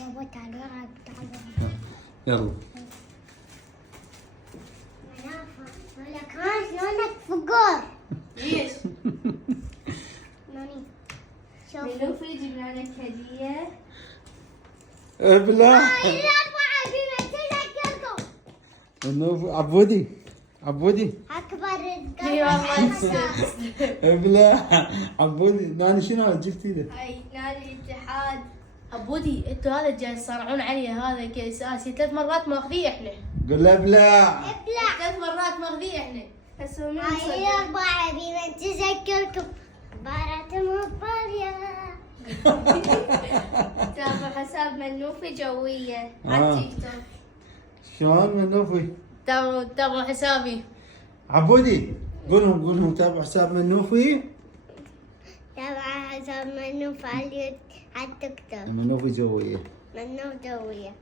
بابا تعال ورا تعال. يلا. ولا كمان شلونك فقور. ليش؟ نوني شوف. منوفي جبنا لك هدية. ابلع. الأربعة بما تذكركم. منوفي عبودي عبودي أكبر اي والله تسلم. ابلع عبودي. ناني شنو جبتي له؟ هاي نادي الاتحاد. عبودي انتوا هذا جاي تصارعون علي هذا كيس اسيا 3 مرات ماخذيه احنا. قول له ابلع. ابلع. 3 مرات ماخذيه احنا. هسه من هاي نصدق؟ الأربعة بما تذكركم. مباراة مضطرية. تابعوا حساب منوفي جوية آه. على التيك توك. شلون منوفي؟ تابعوا حسابي. عبودي قولهم تابعوا حساب منوفي. تابع حساب منوف على التيك توك. منوفي جويه. منوف دوية.